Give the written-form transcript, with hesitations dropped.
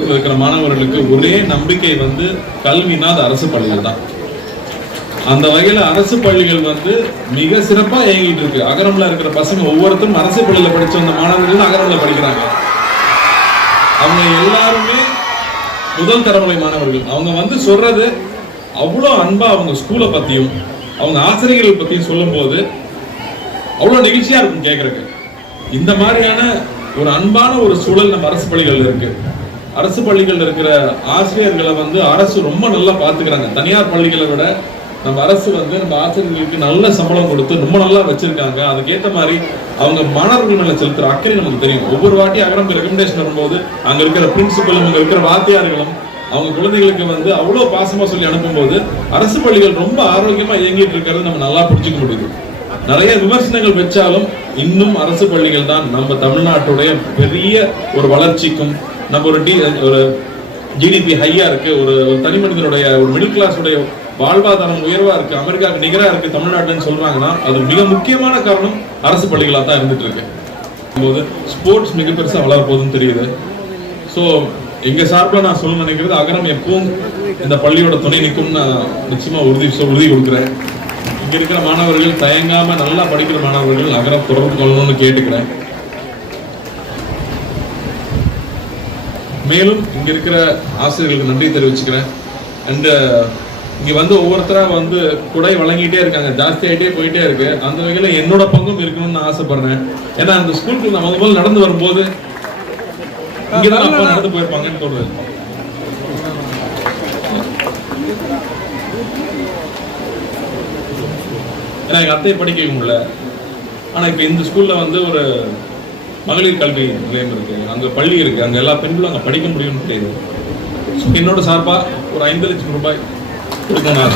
இருக்கிற மாணவர்களுக்கு ஒரே நம்பிக்கை வந்து கல்வினா அது அரசு பள்ளிகள் தான். அந்த வகையில அரசு பள்ளிகள் வந்து மிக சிறப்பா இயங்கிட்டு இருக்கு. அகரம்ல இருக்கிற பசங்க ஒவ்வொருத்தரும் அரசு பள்ளியில படிச்ச வந்த மாணவர்கள் அகரம்ல படிக்கிறாங்க. அவங்க எல்லாருமே முதல் தலைமுறை மாணவர்கள். அவங்க வந்து சொல்றது அவ்வளோ அன்பா அவங்க ஸ்கூலை பத்தியும் அவங்க ஆசிரியர்கள் பத்தியும் சொல்லும் போது அவ்வளோ நெகிழ்ச்சியா இருக்கும் கேட்கறதுக்கு. இந்த மாதிரியான ஒரு அன்பான ஒரு சூழல் நம்ம அரசு பள்ளிகள் இருக்கு. அரசு பள்ளிகள் இருக்கிற ஆசிரியர்களை வந்து அரசு ரொம்ப நல்லா பாத்துக்கிறாங்க. தனியார் பள்ளிகளை விட நம்ம அரசு வந்து நம்ம ஆசிரியர்களுக்கு நல்ல சம்பளம் கொடுத்து ரொம்ப நல்லா வச்சிருக்காங்க. அதுக்கேற்ற மாதிரி அவங்க மாணவர்கள் மேல செலுத்துற அக்கறை நமக்கு தெரியும். ஒவ்வொரு வாட்டி அகரம் ரெக்கமெண்டேஷன் வரும்போது அங்க இருக்கிற பிரின்சிபலும் அங்க இருக்கிற வாத்தியார்களும் அவங்க குழந்தைகளுக்கு வந்து அவ்வளவு பாசமா சொல்லி அனுப்பும்போது அரசு பள்ளிகள் ரொம்ப ஆரோக்கியமா இயங்கிட்டு இருக்கிறது நம்ம நல்லா புரிஞ்சுக்க முடியுது. நிறைய விமர்சனங்கள் வச்சாலும் இன்னும் அரசு பள்ளிகள் தான் நம்ம தமிழ்நாட்டுடைய பெரிய ஒரு வளர்ச்சிக்கும் நம்ம ஒரு ஜிடிபி ஹையா இருக்கு, ஒரு தனி மனிதனுடைய ஒரு மிடில் கிளாஸ் உடைய வாழ்வாதாரம் உயர்வா இருக்கு, அமெரிக்காவுக்கு நிகரா இருக்கு தமிழ்நாட்டுன்னு சொல்றாங்கன்னா அது மிக முக்கியமான காரணம் அரசு பள்ளிகளா தான் இருந்துட்டு இருக்கு. போது ஸ்போர்ட்ஸ் மிக பெருசா வளர போதுன்னு தெரியுது. ஸோ எங்க சார்பில் நான் சொல்ல நினைக்கிறது அகரம் எப்பவும் இந்த பள்ளியோட துணை நிற்கும் நான் நிச்சயமா உறுதி கொடுக்குறேன். இங்க இருக்கிற மாணவர்கள் தயங்காம நல்லா படிக்கிற மாணவர்கள் அகரம் தொடர்பு கொள்ளணும்னு கேட்டுக்கிறேன். மேலும் இங்க இருக்கிற ஆசிரியர்களுக்கு நன்றி தெரிவிச்சுக்கிறேன். அண்ட் இங்க வந்து ஒவ்வொருத்தரா வந்து குடை வழங்கிட்டே இருக்காங்க, ஜாஸ்தி ஆகிட்டே போயிட்டே இருக்கு. அந்த வகையில என்னோட பங்கும் இருக்கணும்னு நான் ஆசைப்படுறேன். ஏன்னா அந்த ஸ்கூலுக்கு நான் முதல் நடந்து வரும்போது இங்கதான் அப்பா நடந்து போயிருப்பாங்கன்னு தோணுது. ஏன்னா எங்க அத்தையை படிக்க முடியல. ஆனா இப்ப இந்த ஸ்கூல்ல வந்து ஒரு மகளிர் கல்வி நிலையம் இருக்கு, அங்க பள்ளி இருக்கு, அங்க எல்லா பெண்களும் அங்க படிக்க முடியும்னு தெரியுது. என்னோட சார்பா ஒரு 5 லட்சம் ரூபாய் கொடுக்கணும்.